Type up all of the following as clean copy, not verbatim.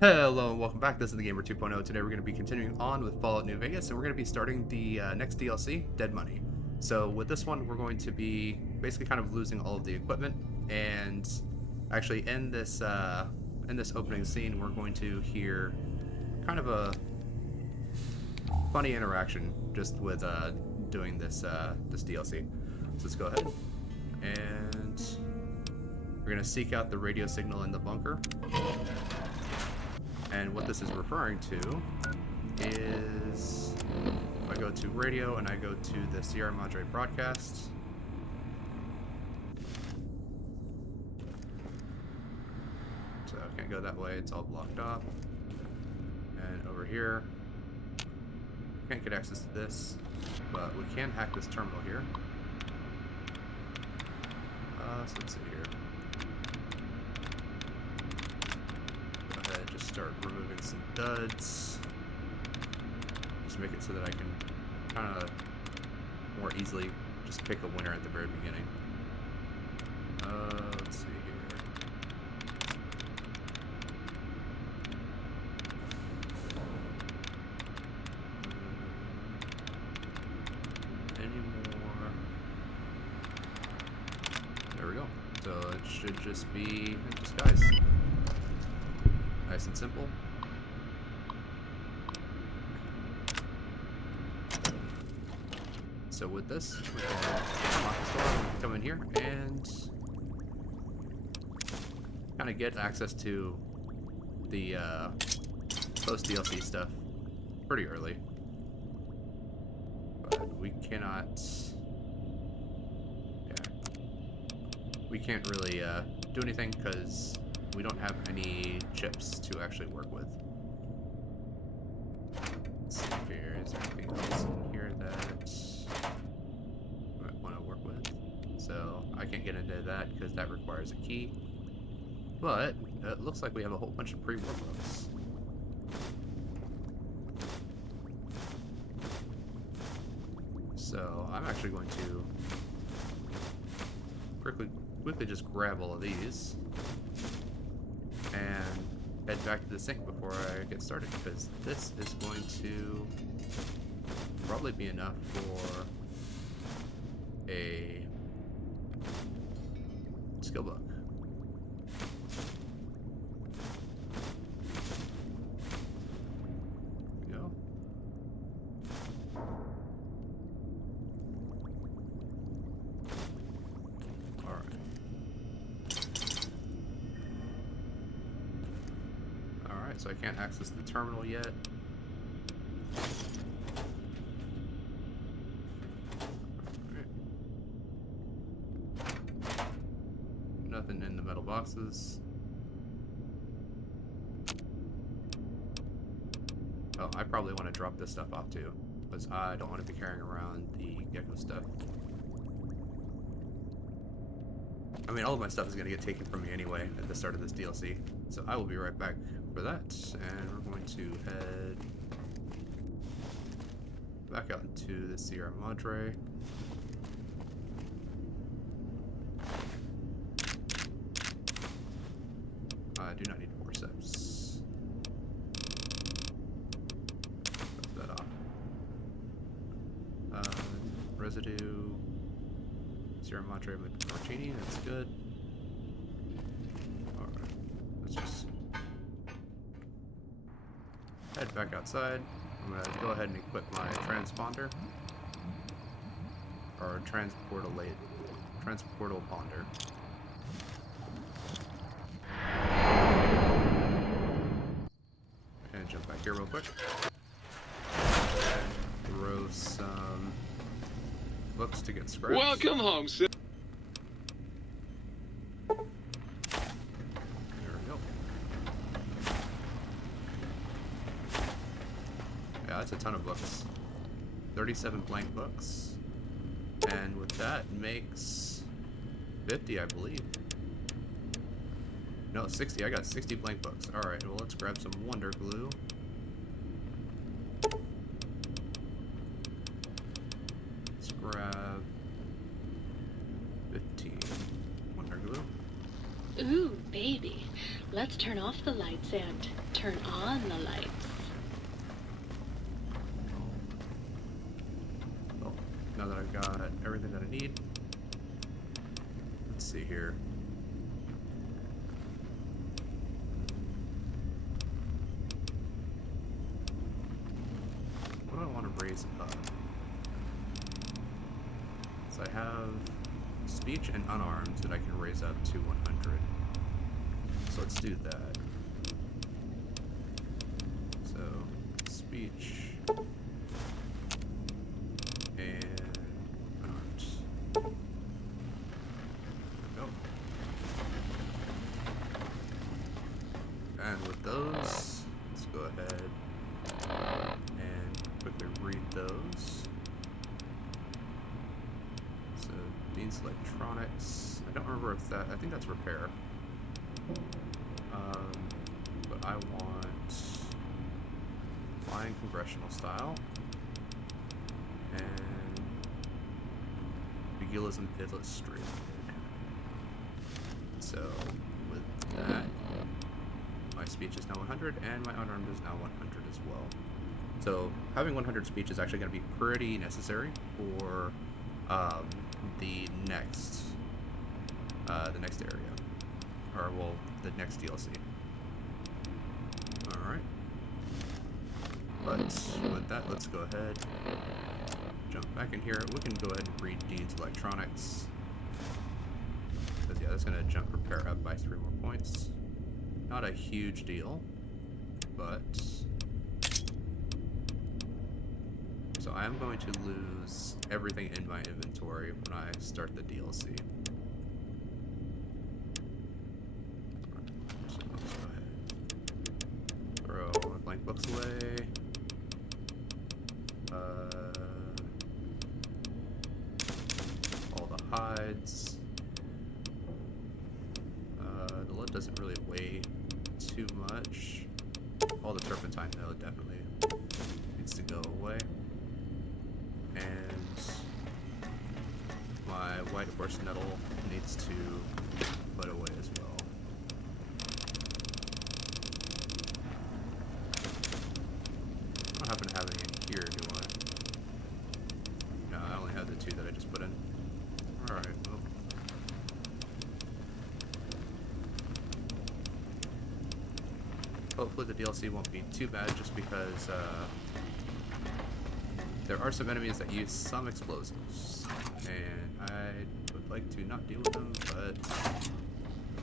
Hello and welcome back. This is the Gamer 2.0. Today we're going to be continuing on with Fallout New Vegas, and we're going to be starting the next DLC, Dead Money. So with this one, we're going to be basically kind of losing all of the equipment, and actually in this opening scene, we're going to hear kind of a funny interaction just with doing this DLC. So let's go ahead, and we're going to seek out the radio signal in the bunker. And what this is referring to is, if I go to radio and I go to the Sierra Madre broadcast, so I can't go that way, it's all blocked off. And over here, can't get access to this, but we can hack this terminal here. So let's see here. Start removing some duds. Just make it so that I can kind of more easily just pick a winner at the very beginning. Let's see here. Any more? There we go. So it should just be disguise. Nice and simple. So with this, we can unlock the store, come in here, and kind of get access to the post DLC stuff pretty early. But we cannot, we can't really do anything because we don't have any chips to actually work with. Let's see here, is there anything else in here that I might want to work with? So I can't get into that because that requires a key. But it looks like we have a whole bunch of pre-work books. So I'm actually going to quickly just grab all of these and head back to the sink before I get started, because this is going to probably be enough for a skill book. There we go. So I can't access the terminal yet. Right. Nothing in the metal boxes. Oh, I probably want to drop this stuff off too, because I don't want to be carrying around the gecko stuff. I mean, all of my stuff is going to get taken from me anyway at the start of this DLC. So I will be right back for that, and we're going to head back out into the Sierra Madre. I do not need forceps. Cut that off. Residue, Sierra Madre Martini, that's good. Alright, let's just head back outside. I'm going to go ahead and equip my transponder, or transportal ponder. And jump back here real quick. Throw some books to get scraps. Welcome home, sir. That's a ton of books. 37 blank books. And with that makes 50, I believe. No, 60. I got 60 blank books. Alright, well, let's grab some Wonder Glue. Let's grab 15 Wonder Glue. Ooh, baby. Let's turn off the lights and turn on the lights. Well, now that I've got everything that I need, let's see here. What do I want to raise up? So I have speech and unarmed that I can raise up to 100. So let's do that. So, speech and unarmed. Go. And with those, let's go ahead and quickly read those. So, Dean's Electronics. I don't remember if that, I think that's repair. But I want flying congressional style and Vigilism illustrated. So with that, my speech is now 100 and my unarmed is now 100 as well. So having 100 speech is actually going to be pretty necessary for the next area, or well, the next DLC. Alright. But with that, let's go ahead, jump back in here. We can go ahead and read Dean's Electronics. Because, yeah, that's going to jump repair up by 3 more points. Not a huge deal, but... So I am going to lose everything in my inventory when I start the DLC. Blank books away. All the hides. The lead doesn't really weigh too much. All the turpentine though definitely needs to go away. And my white horse nettle needs to put away as well. I don't happen to have any in here, do I? No, I only have the 2 that I just put in. Alright, well. Hopefully the DLC won't be too bad, just because there are some enemies that use some explosives, and I would like to not deal with them, but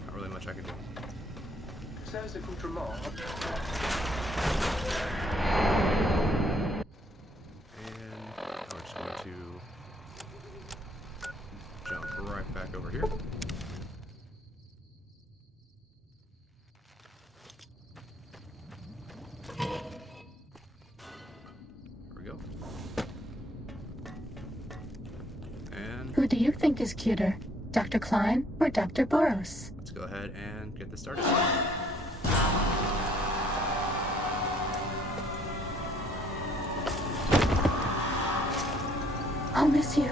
not really much I can do. Says accoutrement. And we're just going to jump right back over here. Who do you think is cuter, Dr. Klein or Dr. Boros? Let's go ahead and get this started. I'll miss you.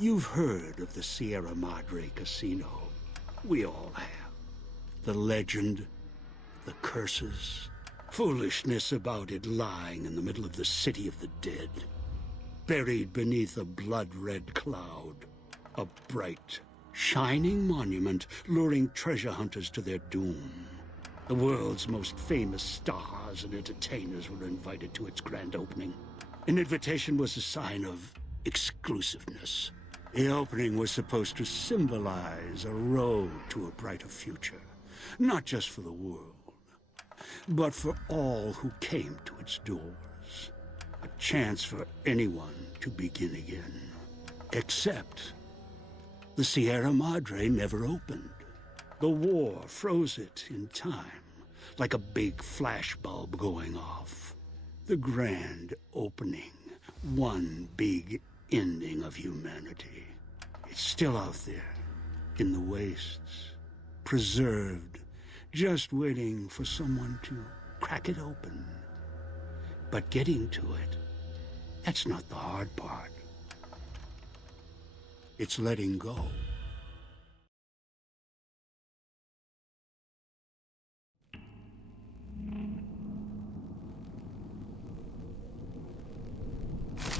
You've heard of the Sierra Madre Casino. We all have. The legend, the curses, foolishness about it lying in the middle of the city of the dead. Buried beneath a blood-red cloud. A bright, shining monument luring treasure hunters to their doom. The world's most famous stars and entertainers were invited to its grand opening. An invitation was a sign of exclusiveness. The opening was supposed to symbolize a road to a brighter future, not just for the world, but for all who came to its doors. A chance for anyone to begin again. Except the Sierra Madre never opened. The war froze it in time, like a big flashbulb going off. The grand opening, one big ending of humanity. It's still out there, in the wastes, preserved, just waiting for someone to crack it open. But getting to it, that's not the hard part. It's letting go.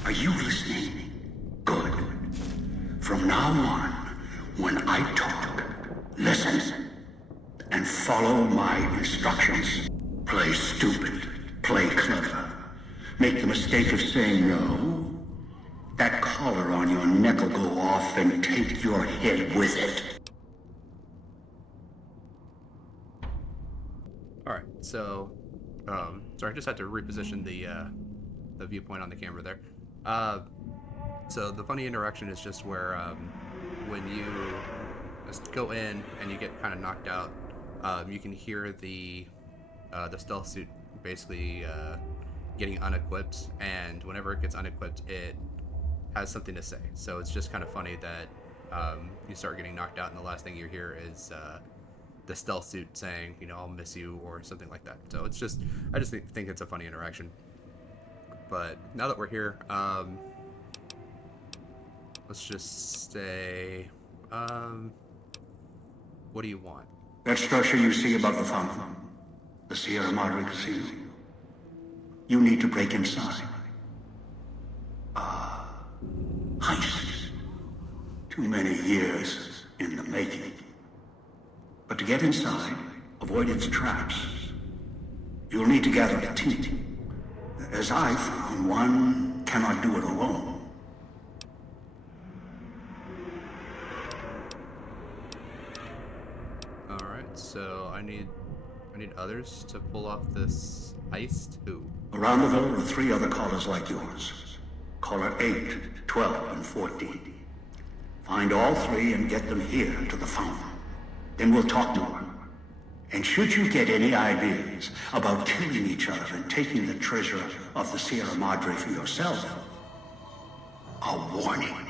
Are you listening? Good. From now on, when I talk, listen and follow my instructions. Play stupid. Play clever. Make the mistake of saying no. That collar on your neck will go off and take your head with it. Alright, so sorry, I just had to reposition the viewpoint on the camera there. So the funny interaction is just where when you just go in and you get kind of knocked out, you can hear the stealth suit basically getting unequipped, and whenever it gets unequipped, it has something to say. So it's just kind of funny that you start getting knocked out, and the last thing you hear is the stealth suit saying, you know, "I'll miss you" or something like that. So it's just, I just think it's a funny interaction. But now that we're here, let's just say, what do you want? That structure you see above the fountain, the Sierra Madre Casino. You need to break inside. Heist. Too many years in the making. But to get inside, avoid its traps, you'll need to gather a team. As I found, one cannot do it alone. Alright, so I need others to pull off this heist. Who? Around the villa are 3 other callers like yours. Caller 8, 12, and 14. Find all 3 and get them here to the fountain. Then we'll talk more. And should you get any ideas about killing each other and taking the treasure of the Sierra Madre for yourself, a warning.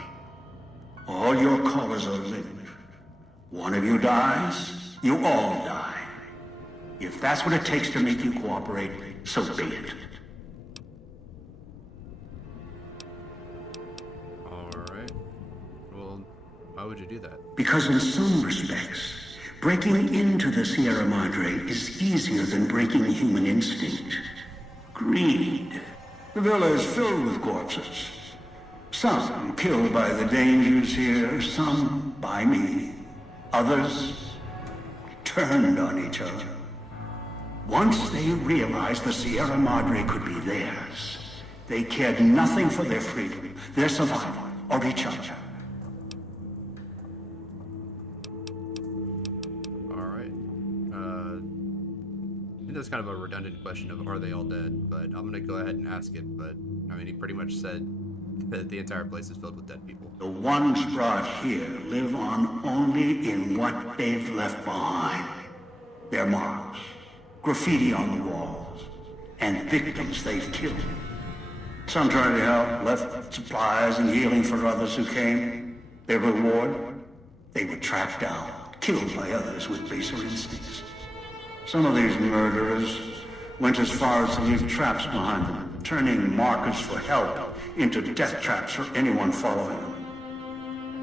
All your callers are linked. One of you dies, you all die. If that's what it takes to make you cooperate, so be it. Alright. Well, why would you do that? Because in some respects, breaking into the Sierra Madre is easier than breaking human instinct. Greed. The villa is filled with corpses. Some killed by the dangers here, some by me. Others turned on each other. Once they realized the Sierra Madre could be theirs, they cared nothing for their freedom, their survival, or each other. That's kind of a redundant question of are they all dead, but I'm gonna go ahead and ask it. But I mean, he pretty much said that the entire place is filled with dead people. The ones brought here live on only in what they've left behind. Their marks, graffiti on the walls, and victims they've killed. Some tried to help, left supplies and healing for others who came. Their reward? They were tracked down, killed by others with baser instincts. Some of these murderers went as far as to leave traps behind them, turning markers for help into death traps for anyone following them.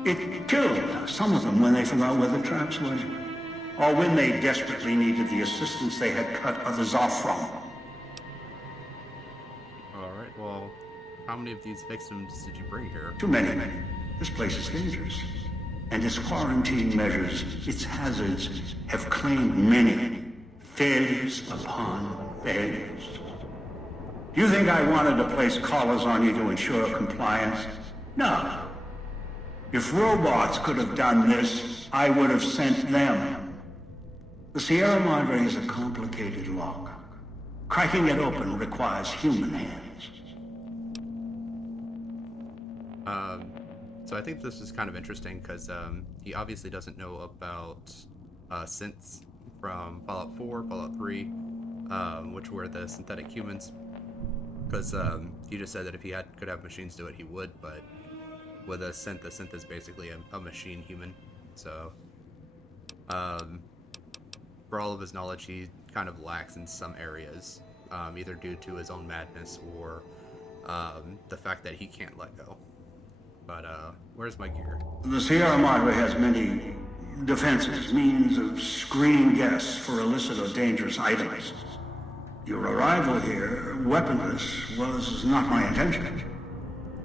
It killed some of them when they forgot where the traps were, or when they desperately needed the assistance they had cut others off from. Alright, well, how many of these victims did you bring here? Too many. This place is dangerous. And its quarantine measures, its hazards, have claimed many. Failures upon failures. Do you think I wanted to place collars on you to ensure compliance? No. If robots could have done this, I would have sent them. The Sierra Madre is a complicated lock. Cracking it open requires human hands. So I think this is kind of interesting because he obviously doesn't know about synths from Fallout 4, Fallout 3, which were the synthetic humans. Because he just said that if he could have machines do it, he would, but with a synth is basically a machine human. So, for all of his knowledge, he kind of lacks in some areas. either due to his own madness or the fact that he can't let go. But where's my gear? The Sierra Madre has many defenses, means of screening guests for illicit or dangerous items. Your arrival here, weaponless, was not my intention.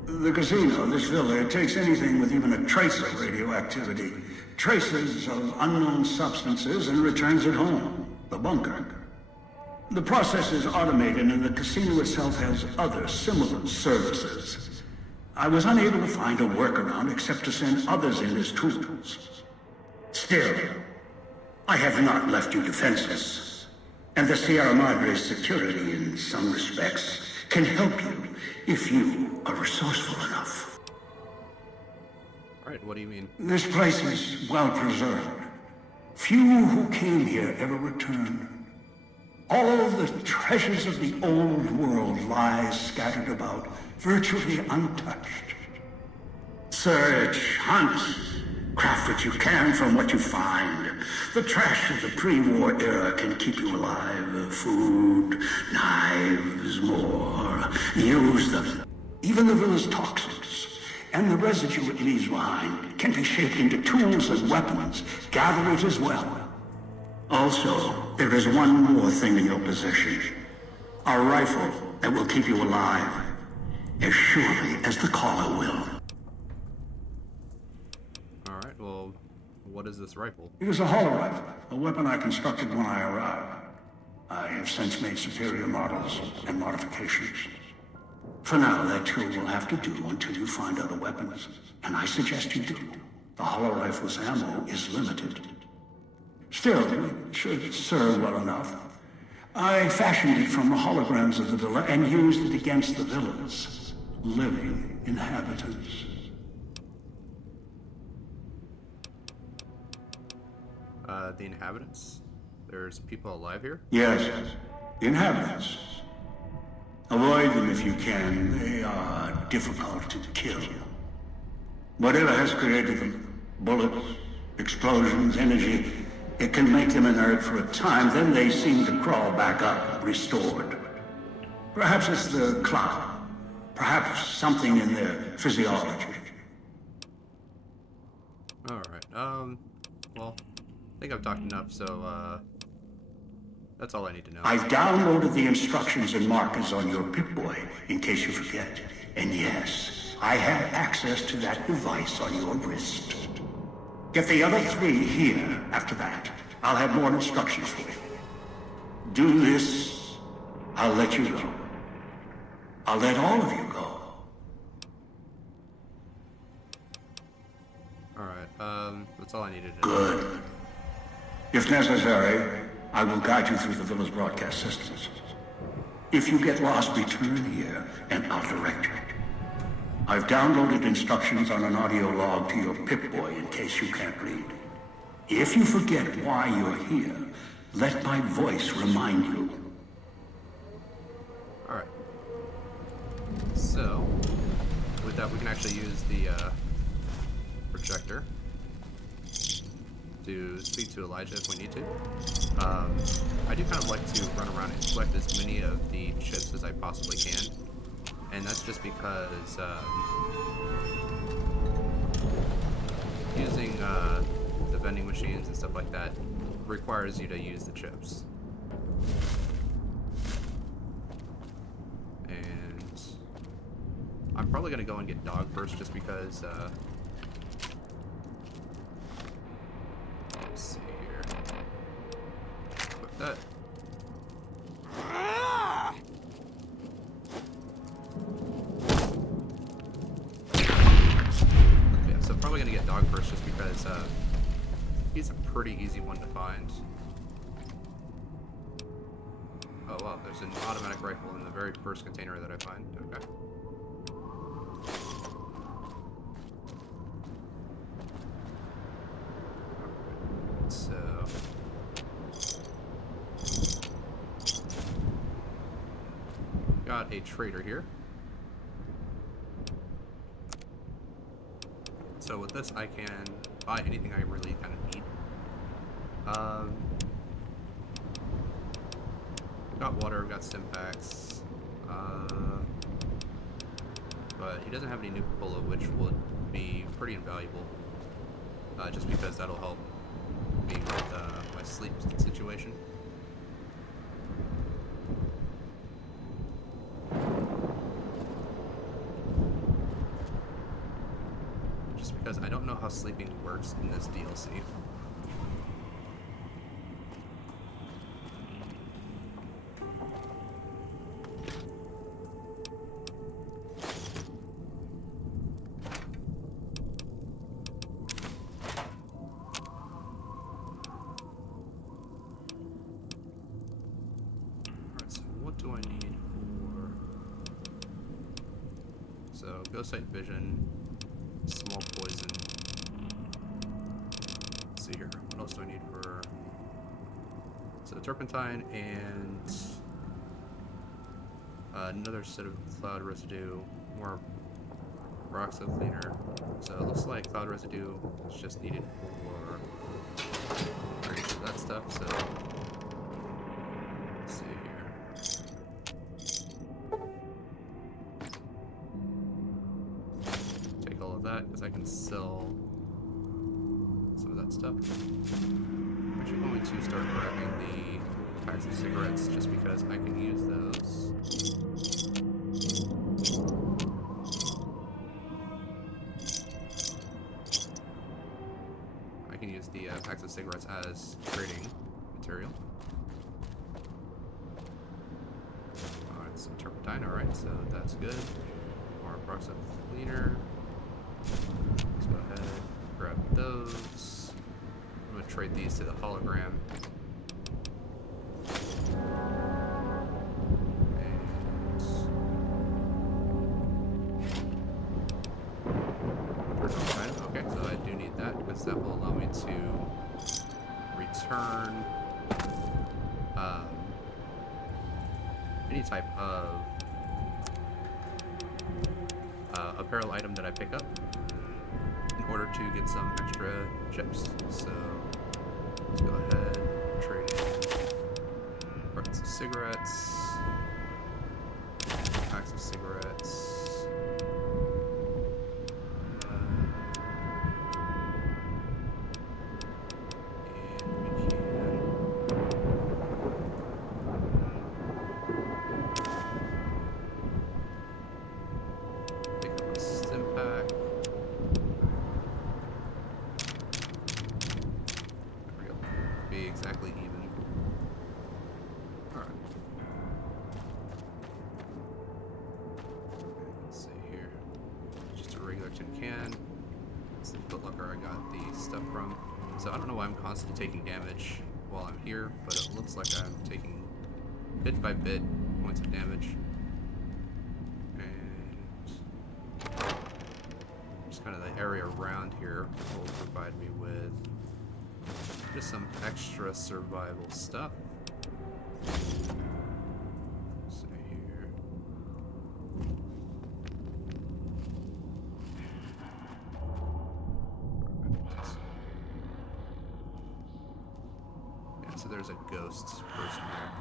The casino, this villa, it takes anything with even a trace of radioactivity, traces of unknown substances, and returns it home, the bunker. The process is automated, and the casino itself has other similar services. I was unable to find a workaround except to send others in as tools. Still, I have not left you defenseless, and the Sierra Madre's security, in some respects, can help you if you are resourceful enough. Alright, what do you mean? This place is well preserved. Few who came here ever returned. All of the treasures of the old world lie scattered about, virtually untouched. Search, hunt, craft what you can from what you find. The trash of the pre-war era can keep you alive. Food, knives, more. Use them. Even the villa's toxins and the residue it leaves behind can be shaped into tools and weapons. Gather it as well. Also, there is one more thing in your possession. A rifle that will keep you alive. As surely as the caller will. Alright, well, what is this rifle? It is a hollow rifle, a weapon I constructed when I arrived. I have since made superior models and modifications. For now, that too will have to do until you find other weapons. And I suggest you do. The hollow rifle's ammo is limited. Still, it should serve well enough. I fashioned it from the holograms of the villa and used it against the villa's living inhabitants. The inhabitants? There's people alive here? Yes, inhabitants. Avoid them if you can. They are difficult to kill. Whatever has created them, bullets, explosions, energy, it can make them inert for a time, then they seem to crawl back up, restored. Perhaps it's the cloud. Perhaps something in their physiology. Alright, well, I think I've talked enough, so, that's all I need to know. I've downloaded the instructions and markers on your Pip-Boy, in case you forget. And yes, I have access to that device on your wrist. Get the other three here after that. I'll have more instructions for you. Do this, I'll let you go. I'll let all of you go. Alright, that's all I needed to know. Good. If necessary, I will guide you through the villa's broadcast systems. If you get lost, return here, and I'll direct you. I've downloaded instructions on an audio log to your Pip-Boy in case you can't read. If you forget why you're here, let my voice remind you. Alright. So, with that we can actually use the projector to speak to Elijah if we need to. I do kind of like to run around and collect as many of the chips as I possibly can. And that's just because using the vending machines and stuff like that requires you to use the chips. And I'm probably going to go and get Dog first just because let's see here. Equip that. Yeah, so probably gonna get Dog first just because he's a pretty easy one to find. Oh wow, there's an automatic rifle in the very first container that I find. Okay. So got a trader here. So with this, I can buy anything I really kind of need. Got water, got stim packs. But he doesn't have any Nuka-Cola, which would be pretty invaluable. Just because that'll help me with my sleep situation. Just because I don't know how sleeping works in this DLC. Ghost sight vision, small poison. Let's see here. What else do I need for? So turpentine and another set of cloud residue, more roxo cleaner. So it looks like cloud residue is just needed for that stuff. So let's see here. Because I can sell some of that stuff. I'm actually going to start grabbing the packs of cigarettes just because I can use those. I can use the packs of cigarettes as trading material. Alright, some turpentine. Alright, so that's good. More peroxide cleaner. Let's go ahead, grab those. I'm going to trade these to the hologram. And okay, so I do need that because that will allow me to return any type of apparel item that I pick up in order to get some extra chips. So let's go ahead, trade in cartons of cigarettes, packs of cigarettes, exactly even. Alright. Let's see here. Just a regular tin can. It's the footlocker I got the stuff from. So I don't know why I'm constantly taking damage while I'm here, but it looks like I'm taking bit by bit points of damage. And just kind of the area around here will provide me with just some extra survival stuff. Let's see here. Yeah, so there's a ghost person there.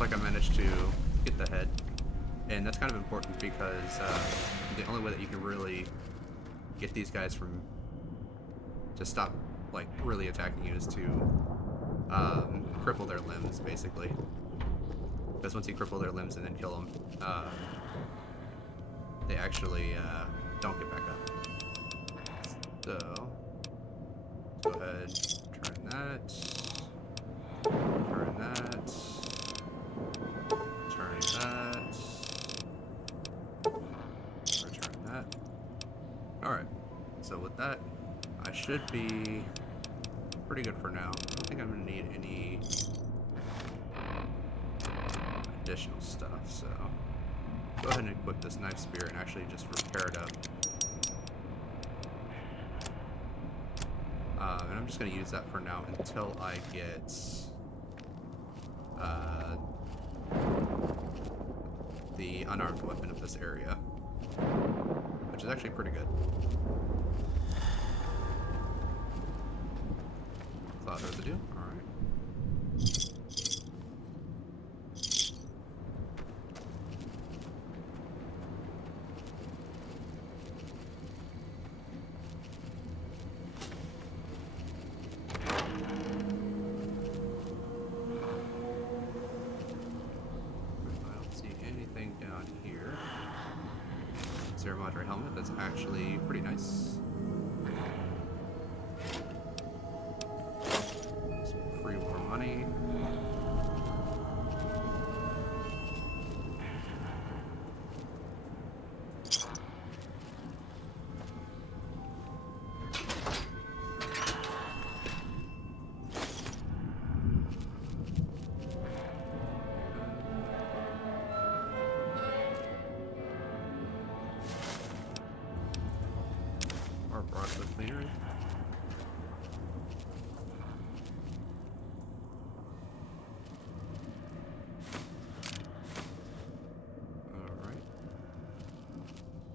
Like I managed to get the head, and that's kind of important because the only way that you can really get these guys from to stop like really attacking you is to cripple their limbs, basically. Because once you cripple their limbs and then kill them, they actually don't get back up. So go ahead, turn that, turn that. Turn that. Return that. Alright. So with that, I should be pretty good for now. I don't think I'm going to need any additional stuff, so go ahead and equip this knife spear and actually just repair it up. And I'm just going to use that for now until I get the unarmed weapon of this area, which is actually pretty good. Cloud residue, alright. Sierra Madre helmet that's actually pretty nice. Some free war money. Broadwood cleanery. Alright.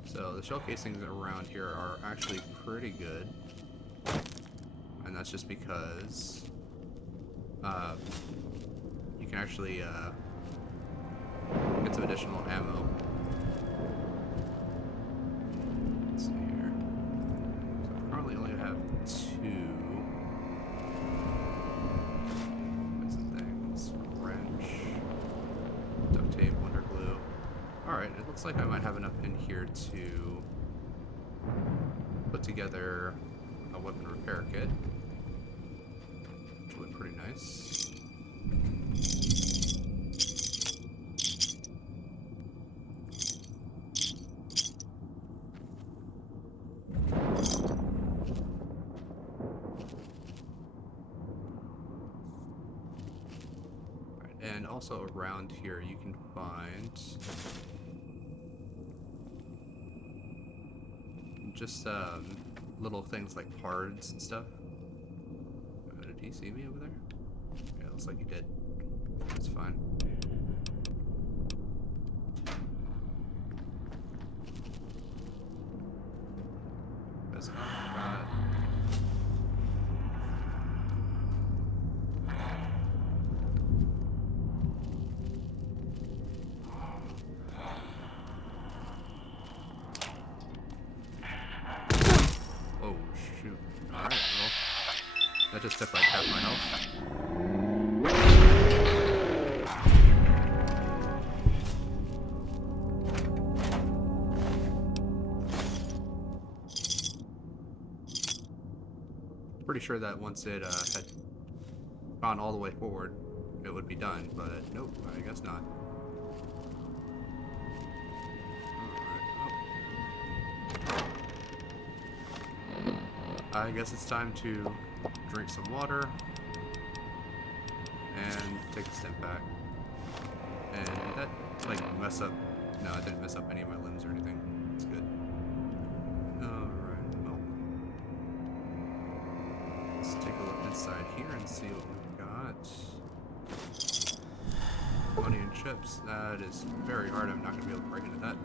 So the shell casings around here are actually pretty good. And that's just because you can actually get some additional ammo. Looks like I might have enough in here to put together a weapon repair kit, which would look pretty nice. And also around here you can find just little things like parts and stuff. Did he see me over there? Yeah, looks like he did. That's fine. That's got that just took like half my health. Pretty sure that once it had gone all the way forward, it would be done, but nope, I guess not. I guess it's time to drink some water and take a step back. And did that like mess up? No, it didn't mess up any of my limbs or anything. It's good. Alright, well. Let's take a look inside here and see what we've got. Money and chips. That is very hard. I'm not going to be able to break into that.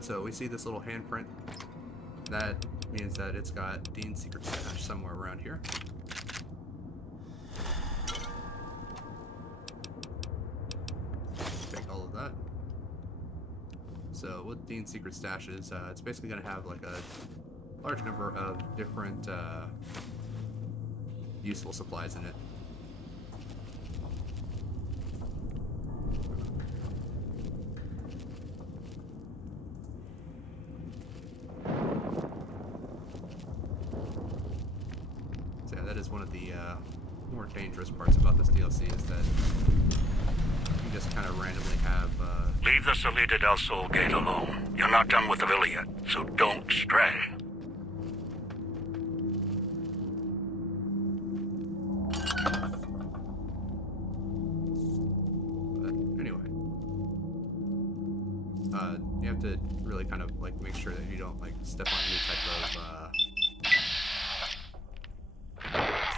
So we see this little handprint. That means that it's got Dean's secret stash somewhere around here. Take all of that. So with Dean's secret stashes, it's basically going to have like a large number of different useful supplies in it. That is one of the more dangerous parts about this DLC, is that you just kind of randomly have... Leave the Salida del Sol gate alone. You're not done with the villa yet, so don't stray. But anyway. to really kind of like make sure that you don't like step on any type of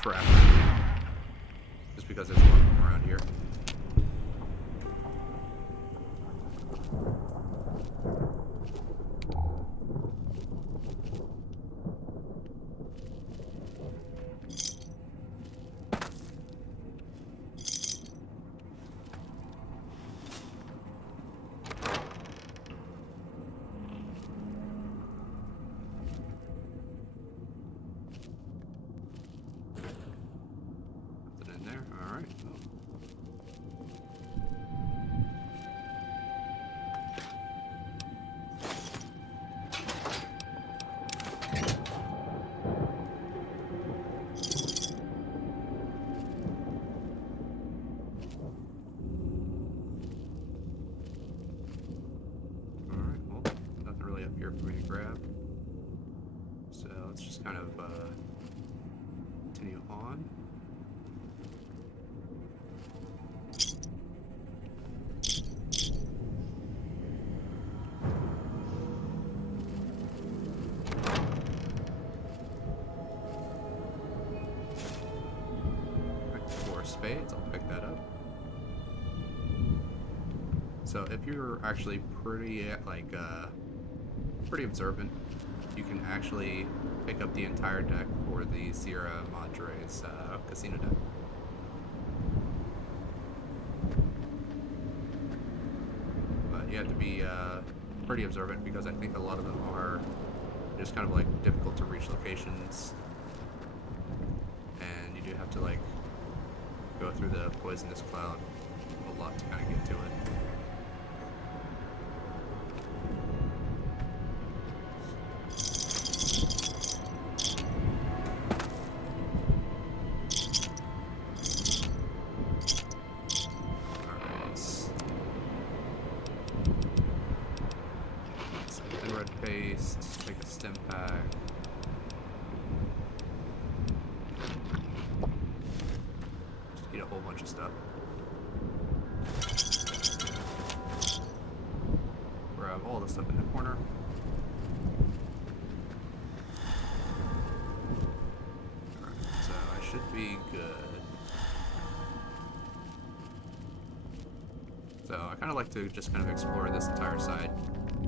trap, just because there's a lot of them around here. Nothing in there. All right. Alright, well, nothing really up here for me to grab. So let's just kind of continue on. Alright, 4 spades, I'll pick that up. So if you're actually pretty pretty observant, you can actually pick up the entire deck for the Sierra Madre's casino deck. But you have to be pretty observant because I think a lot of them are just kind of like difficult to reach locations, and you do have to like go through the poisonous cloud a lot to kind of get to it. Paste, take a stim pack. Just eat a whole bunch of stuff. Grab all the stuff in the corner. Alright, so I should be good. So I kind of like to just kind of explore this entire side.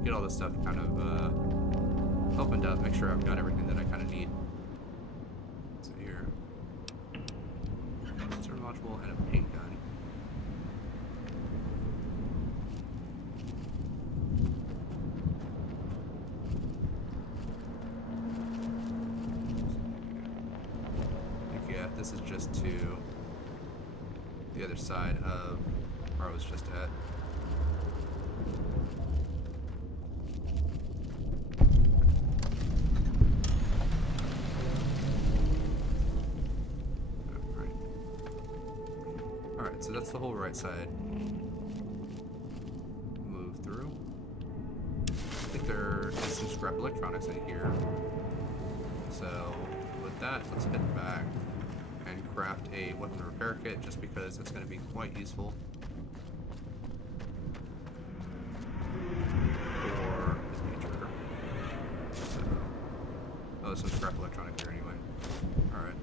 Get all this stuff kind of opened up, make sure I've got everything that I kind of need. So here, sensor module and a paint gun. I think, yeah, this is just to the other side of where I was just at. So that's the whole right side. Move through. I think there is some scrap electronics in here. So with that, let's head back and craft a weapon repair kit just because it's going to be quite useful for the future. So, oh, there's some scrap electronics here anyway. Alright,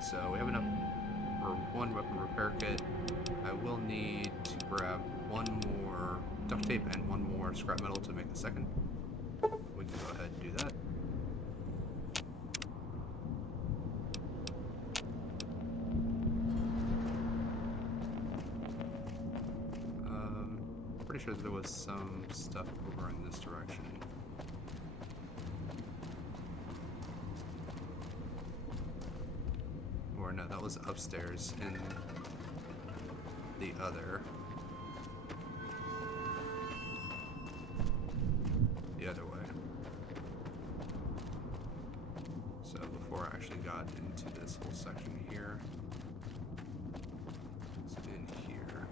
so we have enough for one weapon repair kit. I will need to grab one more duct tape and one more scrap metal to make the second. We can go ahead and do that. Pretty sure there was some stuff over in this direction. Or no, that was upstairs in the other way. So before I actually got into this whole section here, it's in here.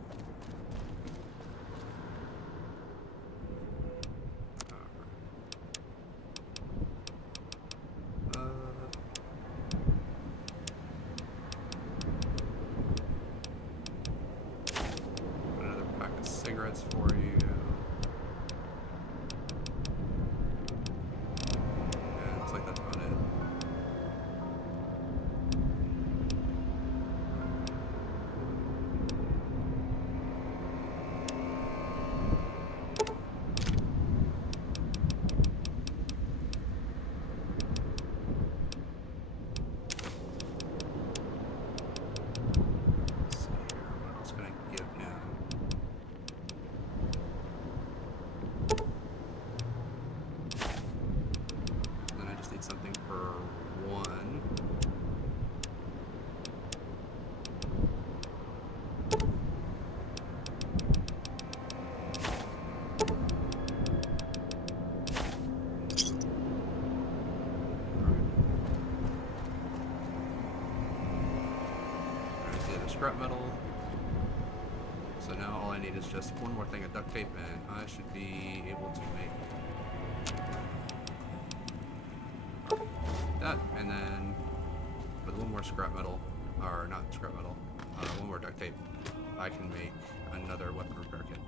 scrap metal. So now all I need is just one more thing of duct tape, and I should be able to make that. And then with one more scrap metal, or not scrap metal, one more duct tape, I can make another weapon repair kit.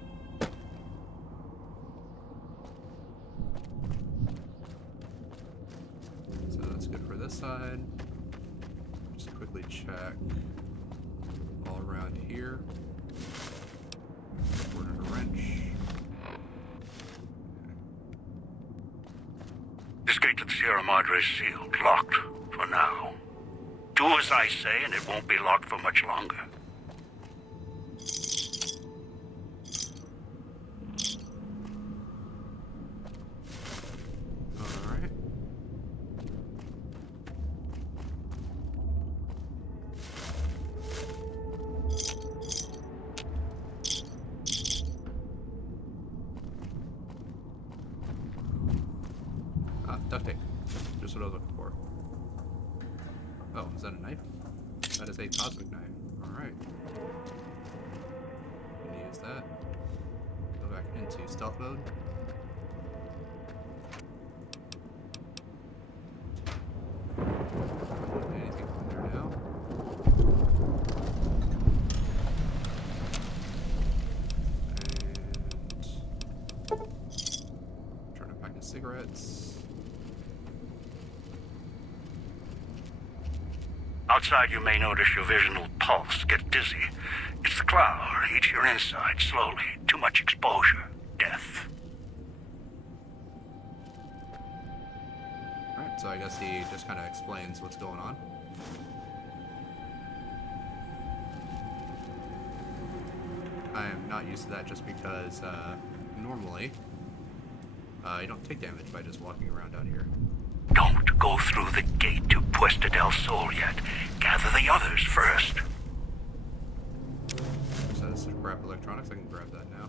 So that's good for this side. Just quickly check all around here. Ordered a wrench. This gate to the Sierra Madre is sealed, locked for now. Do as I say, and it won't be locked for much longer. Alright. Duct tape. Just what I was looking for. Oh, is that a knife? That is a cosmic knife. Alright. Can use that. Go back into stealth mode. Anything from there now? And trying to pack of cigarettes. Outside, you may notice your vision will pulse, get dizzy. It's the cloud. Eats your inside slowly. Too much exposure. Death. Alright, so I guess he just kind of explains what's going on. I am not used to that just because normally you don't take damage by just walking around down here. Don't go through the gate to Puesta del Sol yet. Gather the others first. So this is scrap electronics. I can grab that now.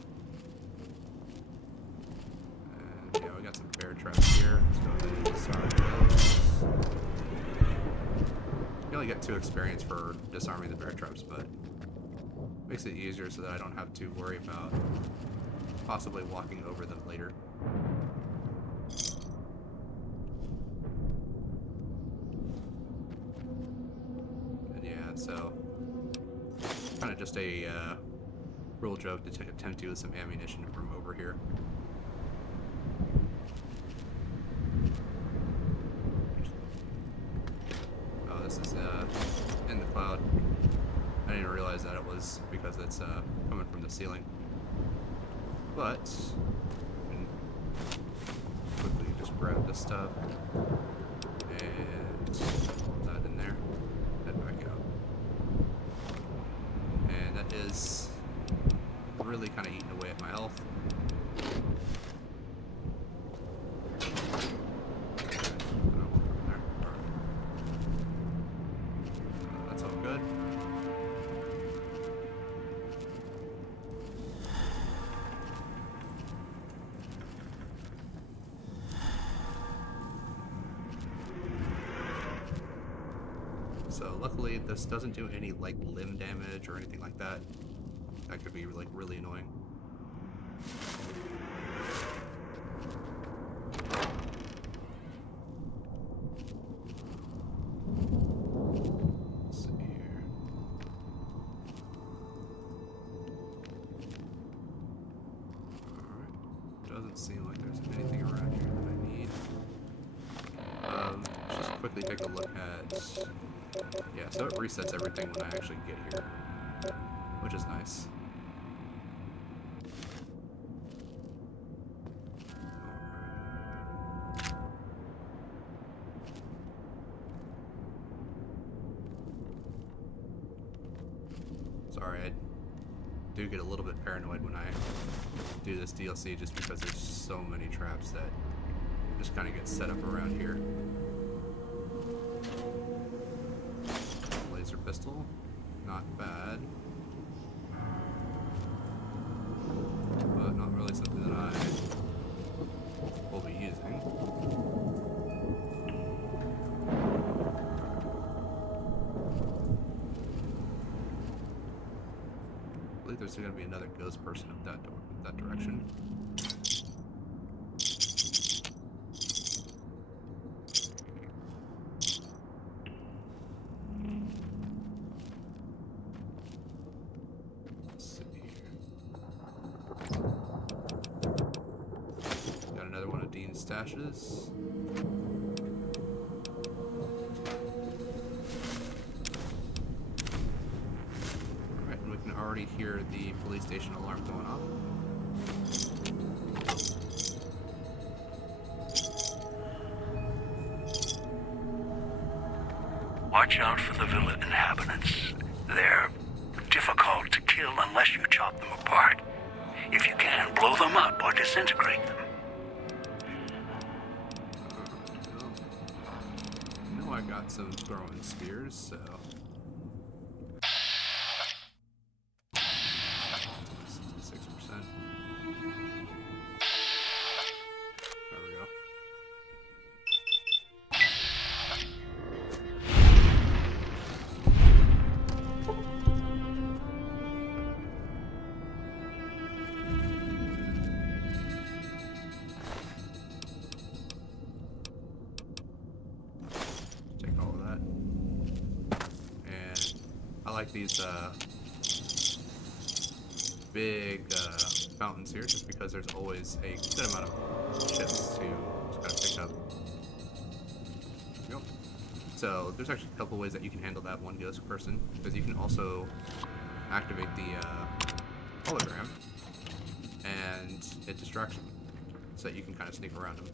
And yeah, we got some bear traps here. Let's go ahead and disarm those. You only get 2 experience for disarming the bear traps, but makes it easier so that I don't have to worry about possibly walking over them later. So, kind of just a real joke to attempt to with some ammunition from over here. Oh, this is in the cloud. I didn't realize that it was because it's coming from the ceiling. But, I can quickly just grab this stuff and put that in there. Head back out. And that is really kind of eating away at my health. That's all good. So luckily this doesn't do any like limb damage or anything like that. That could be like really annoying. Let's see here. Alright. Doesn't seem like there's anything around here that I need. Let's just quickly take a look at... Yeah, so it resets everything when I actually get here, which is nice. Sorry, I do get a little bit paranoid when I do this DLC just because there's so many traps that just kind of get set up around here. Laser pistol, not bad, but not really something that I will be using. there's going to be another ghost person up that direction. Let's see here. Got another one of Dean's stashes. Already hear the police station alarm going off. Watch out for the villa inhabitants. They're difficult to kill unless you chop them apart. If you can, blow them up or disintegrate them. I know I got some throwing spears, so... 66%. There we go. Take all of that. And I like these big fountains here just because there's always a good amount of chips to just kind of pick up. Yep. So there's actually a couple ways that you can handle that one ghost person, because you can also activate the hologram and it distracts them so that you can kind of sneak around them.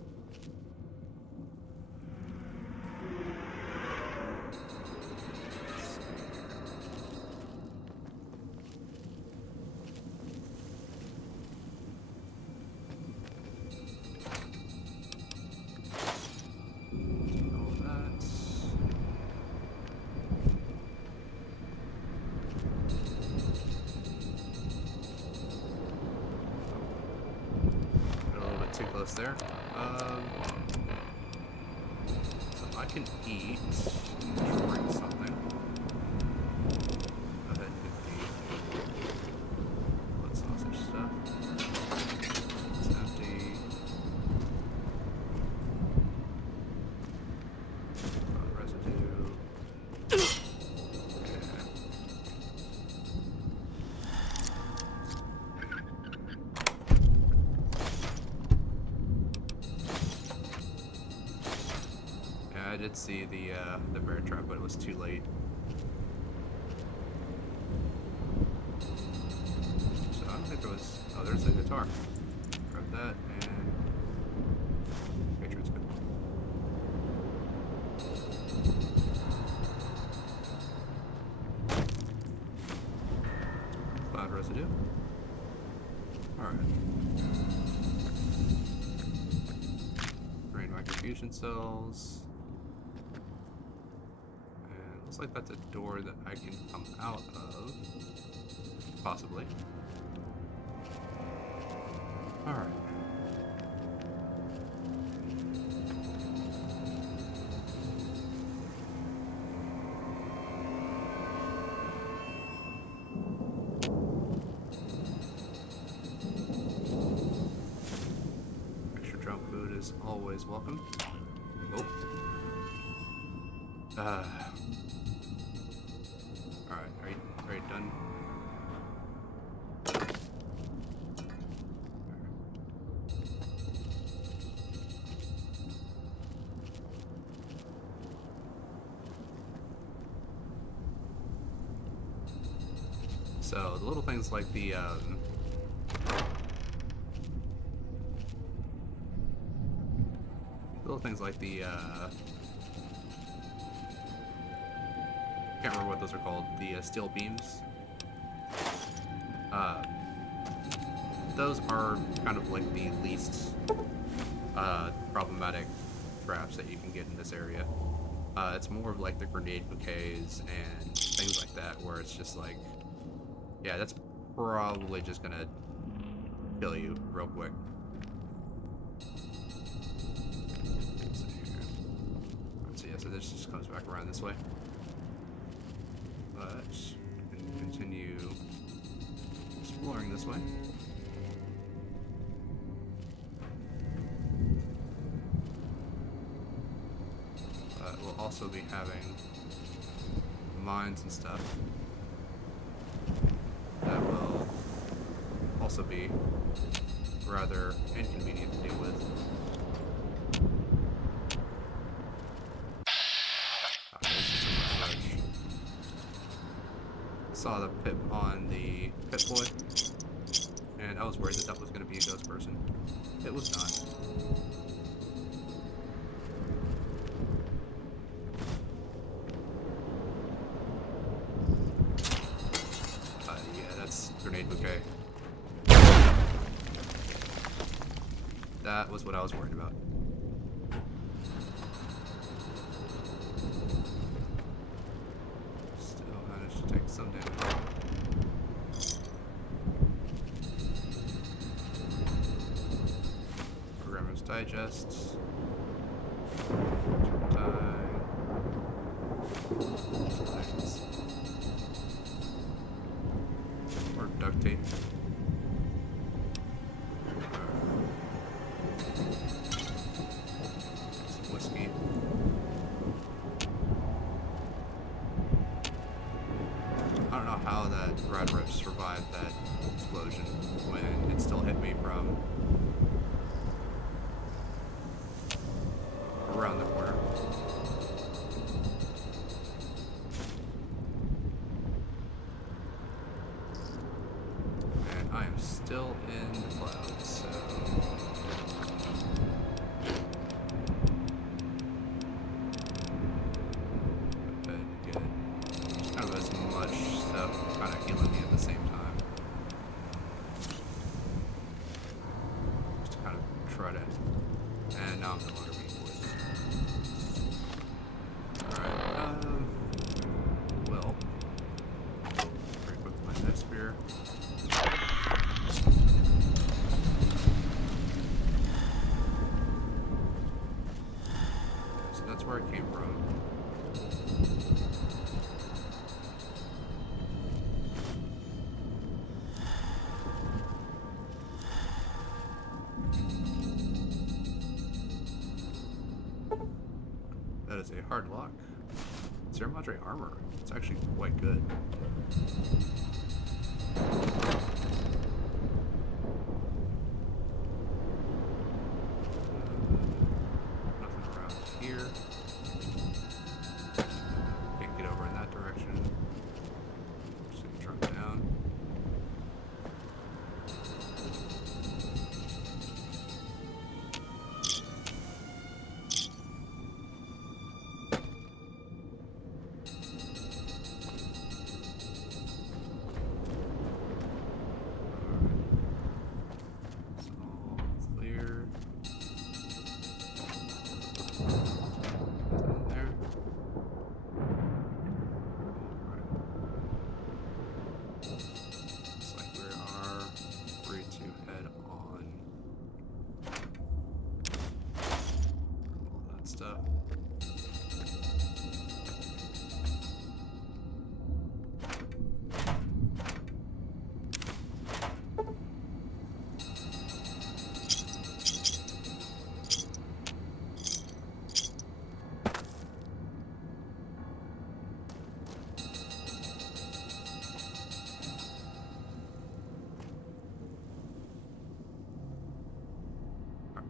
Too close there. So I can eat. Drink something. Go ahead and get the blood sausage stuff. It's empty. Residue. I did see the bear trap, but it was too late. So I don't think there was. Oh, there's the guitar. Grab that and Patriot's good. Cloud residue. All right. Brain microfusion cells. Looks like that's a door that I can come out of. Possibly. Alright. Extra junk food is always welcome. Oh. Alright, are you done? So, the little things like the, can't remember what those are called, the steel beams. Those are kind of like the least problematic traps that you can get in this area. It's more of like the grenade bouquets and things like that, where it's just like, yeah, that's probably just gonna kill you real quick. Let's see here. Let's see, yeah, so this just comes back around this way. But we can continue this going this way. But we'll also be having mines and stuff that will also be rather inconvenient to deal with. Saw the pip on the Pit Boy, and I was worried that that was going to be a ghost person. It was not. Yeah, that's grenade bouquet. That was what I was worried about. Still managed to take some damage. Programmer's Digest. Turpentine. Or duct tape. Some whiskey. I don't know how that Rad Rip survived that explosion when it still hit me from around the corner. And I am still in the clouds, so good. Kind of as much stuff kind of healing me at the same time. Just to kind of try to. And now I'm no longer being poisoned. Alright, well. Very quick my nice spear. So that's where it came from. That is a hard lock. Sierra Madre armor. It's actually quite good. Nothing around here. Can't get over in that direction. Just gonna drop down.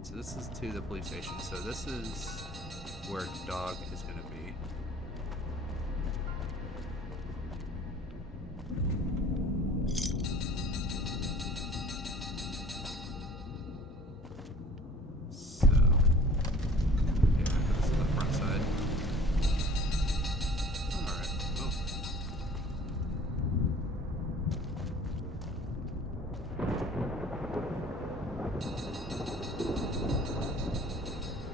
So this is to the police station. So this is where Dog is going to be. So, yeah, this is the front side. Alright, well.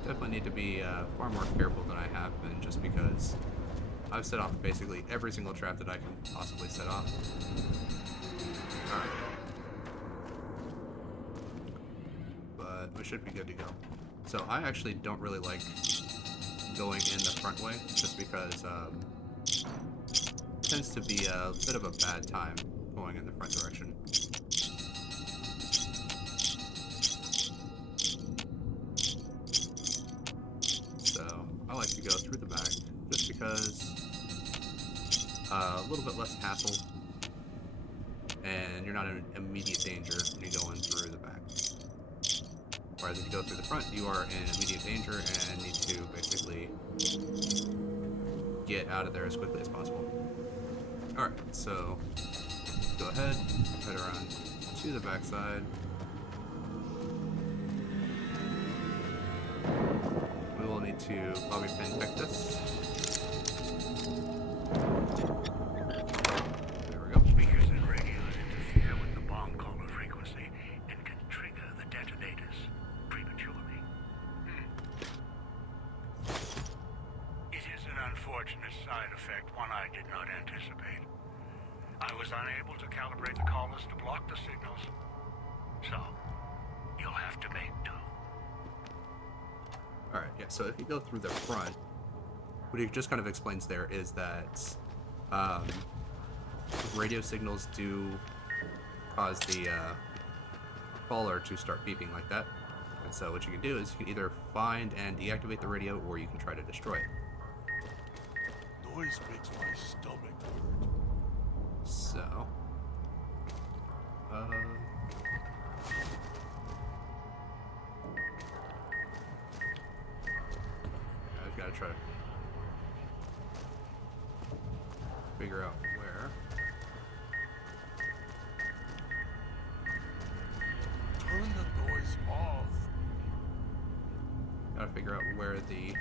Definitely need to be far more careful than I have been, just because I've set off basically every single trap that I can possibly set off. Alright. But we should be good to go. So I actually don't really like going in the front way, just because it tends to be a bit of a bad time going in the front direction. go through the back, just because a little bit less hassle, and you're not in immediate danger when you go in through the back. Whereas if you go through the front, you are in immediate danger and need to basically get out of there as quickly as possible. Alright, so go ahead, head around to the backside. We will need to probably pin pick this. There we go. Speakers and radios interfere with the bomb caller frequency and can trigger the detonators prematurely. It is an unfortunate side effect, one I did not anticipate. I was unable to calibrate the collars to block the signals, so you'll have to make do. Alright, yeah, so if you go through the front, what he just kind of explains there is that radio signals do cause the caller to start beeping like that. And so what you can do is you can either find and deactivate the radio, or you can try to destroy it. Noise makes my stomach hurt. So, I've got to try to figure out where. Turn the noise off. Gotta figure out where the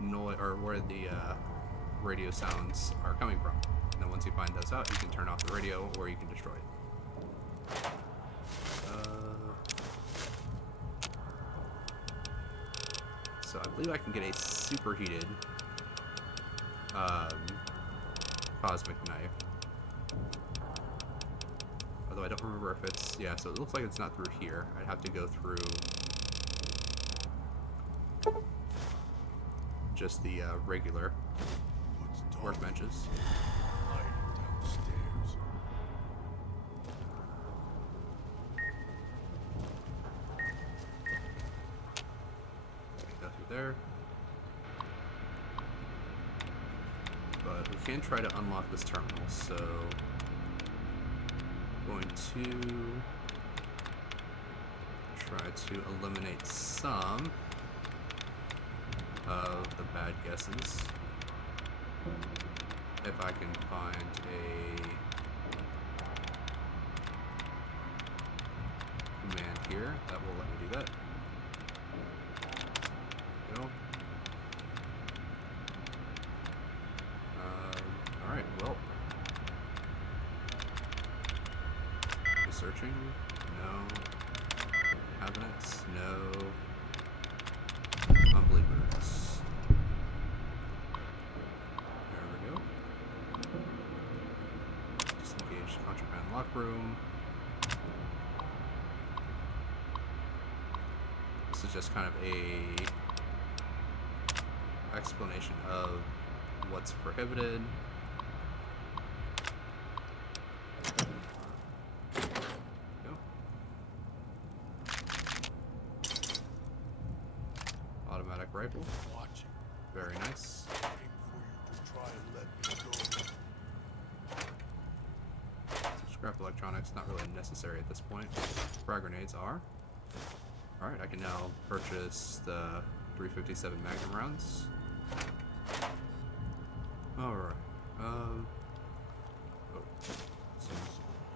noise, or where the radio sounds are coming from. And then once you find those out, you can turn off the radio, or you can destroy it. So I believe I can get a superheated cosmic knife. Although I don't remember if it's... Yeah, so it looks like it's not through here. I'd have to go through just the regular workbenches. Downstairs. Go through there. But we can try to unlock this terminal, so... going to try to eliminate some of the bad guesses. If I can find a command here, that will let me do that. There we go. Alright, well. Searching? No. Cabinets? No. Unbelievers. There we go. Disengage contraband lock room. This is just kind of a explanation of what's prohibited. Automatic rifle. Watching. Very nice. Waiting for you to try and let me go. So scrap electronics, not really necessary at this point. Frag grenades are. Alright, I can now purchase the 357 Magnum rounds. Alright. Oh, some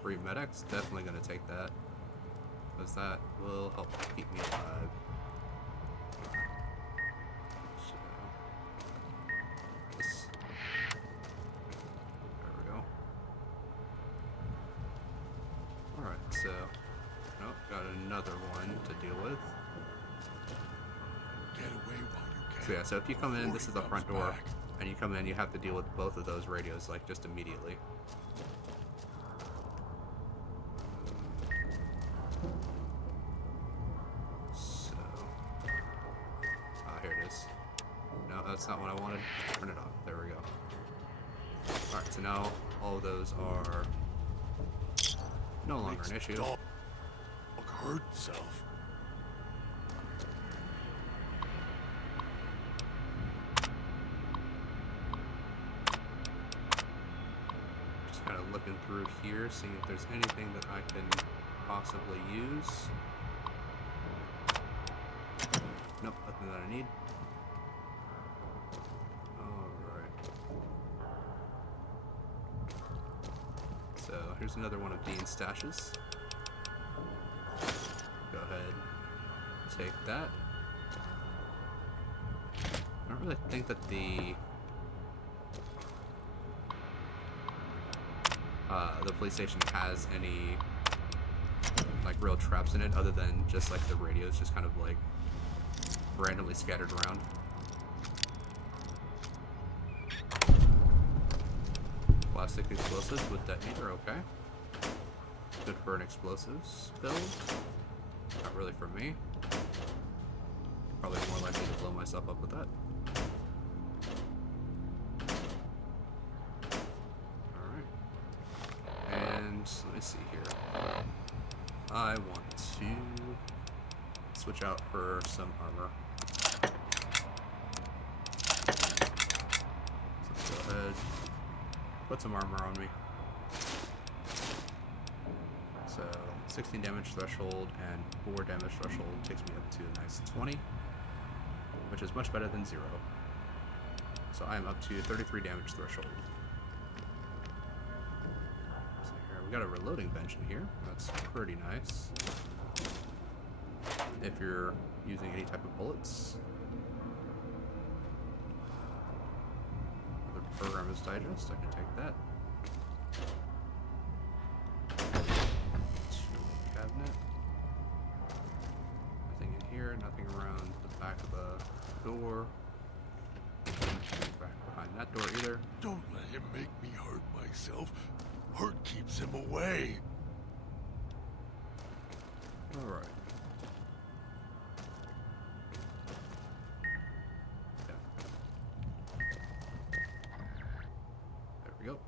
free medics. Definitely gonna take that, because that will help keep me alive. So, this. There we go. Alright, so, nope, got another one to deal with. Get away while you can. So yeah, so if you come in, this is the Before he front door, comes back. and you come in, you have to deal with both of those radios, like, just immediately. So, here it is. No, that's not what I wanted. Turn it off. There we go. Alright, so now all of those are no longer an issue. hurt himself. Just kind of looking through here, seeing if there's anything that I can possibly use. Nope, nothing that I need. Alright. So here's another one of Dean's stashes. Go ahead, take that. I don't really think that the police station has any like real traps in it, other than just like the radios just kind of like randomly scattered around. Plastic explosives with detonator, okay. Good for an explosives build. Not really for me. Probably more likely to blow myself up with that. Alright. And let me see here. I want to switch out for some armor. So let's go ahead. Put some armor on me. So 16 damage threshold and 4 damage threshold takes me up to a nice 20, which is much better than 0. So I am up to 33 damage threshold. So here we got a reloading bench in here. That's pretty nice. If you're using any type of bullets. The Programmer's Digest, I can take that. Cabinet. Nothing in here, nothing around the back of the door. Nothing back behind that door either. Don't let him make me hurt myself. Hurt keeps him away. Alright. There we go.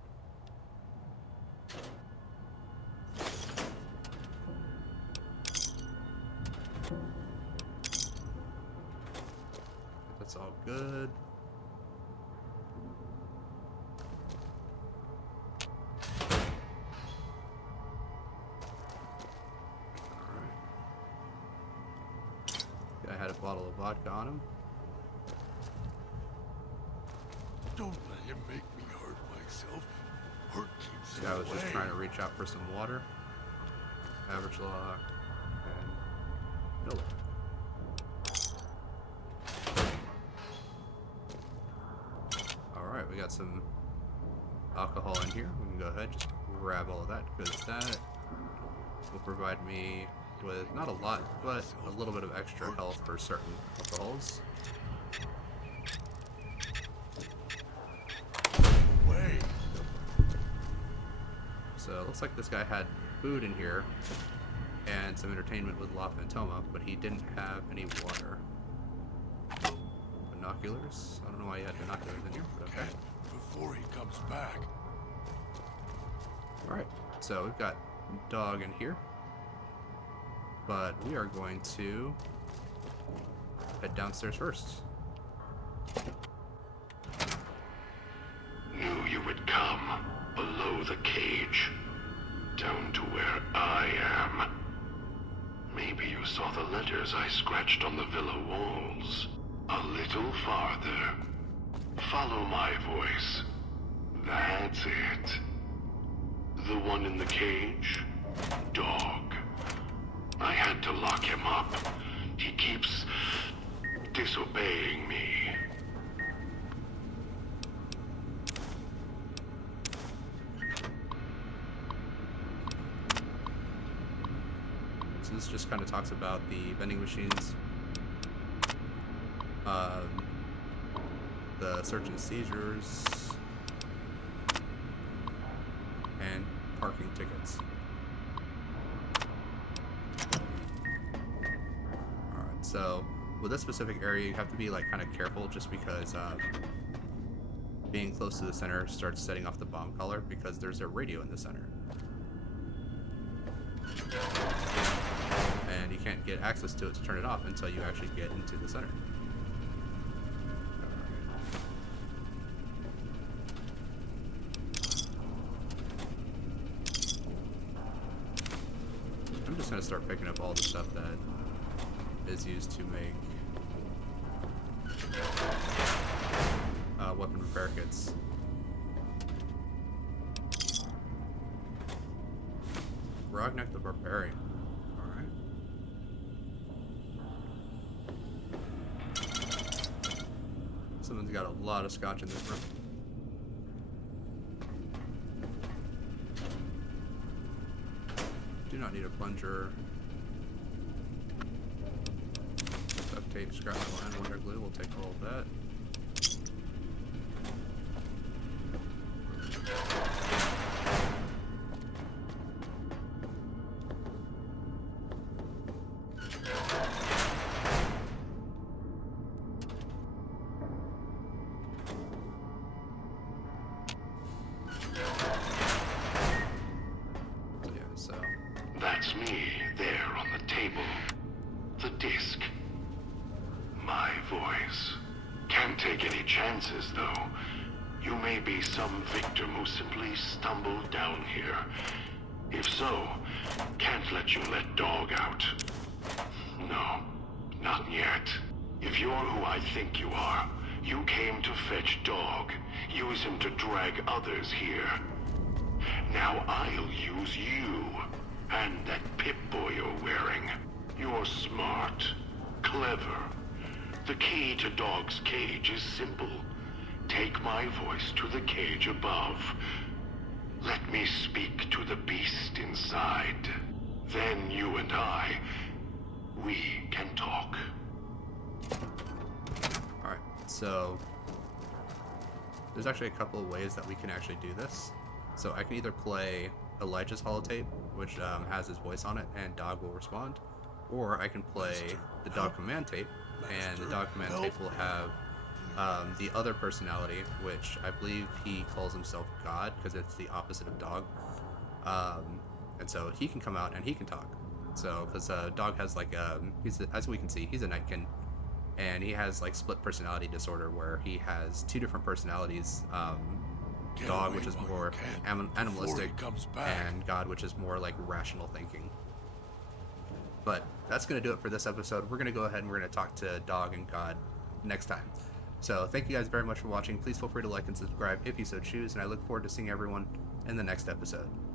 That's all good. I had a bottle of vodka on him. Don't let him make me hurt myself. Hurt keeps him I was just away. trying to reach out for some water. Average lock. And no luck. Alright, we got some alcohol in here. We can go ahead and just grab all of that, because that will provide me with not a lot, but a little bit of extra health for certain alcohols. Way. So it looks like this guy had food in here and some entertainment with La Fantoma, but he didn't have any water. Binoculars? I don't know why he had binoculars in here, but okay. Before he comes back. Alright, so we've got dog in here. But we are going to head downstairs first. Knew you would come below the cage, down to where I am. Maybe you saw the letters I scratched on the villa walls. A little farther. Follow my voice. That's it. The one in the cage? Dog. I had to lock him up. He keeps disobeying me. So this just kind of talks about the vending machines, the search and seizures, and parking tickets. Alright, so with this specific area, you have to be like kind of careful, just because being close to the center starts setting off the bomb collar, because there's a radio in the center. can't get access to it to turn it off until you actually get into the center. I'm just gonna start picking up all the stuff that is used to make weapon repair kits. Rognek the Barbarian. Alright. Someone's got a lot of scotch in this room. Do not need a plunger. Duct tape, scrap metal, and wonder glue. We'll take all of that. That's me, there on the table. The disc. My voice. Can't take any chances, though. You may be some victim who simply stumbled down here. If so, can't let you let Dog out. No, not yet. If you're who I think you are, you came to fetch Dog. Use him to drag others here. Now I'll use you. And that Pip-Boy you're wearing. You're smart. Clever. The key to Dog's cage is simple. Take my voice to the cage above. Let me speak to the beast inside. Then you and I, we can talk. Alright, so there's actually a couple of ways that we can actually do this. So I can either play Elijah's holotape, which has his voice on it, and Dog will respond. Or I can play the Dog command tape, and the Dog command tape will have the other personality, which I believe he calls himself God, because it's the opposite of Dog. And so he can come out and he can talk. So, because Dog has like, as we can see, he's a Nightkin, and he has like split personality disorder, where he has two different personalities. Dog, which is more animalistic, and God, which is more like rational thinking. But that's going to do it for this episode. We're going to go ahead and we're going to talk to Dog and God next time. So thank you guys very much for watching. Please feel free to like and subscribe if you so choose, and I look forward to seeing everyone in the next episode.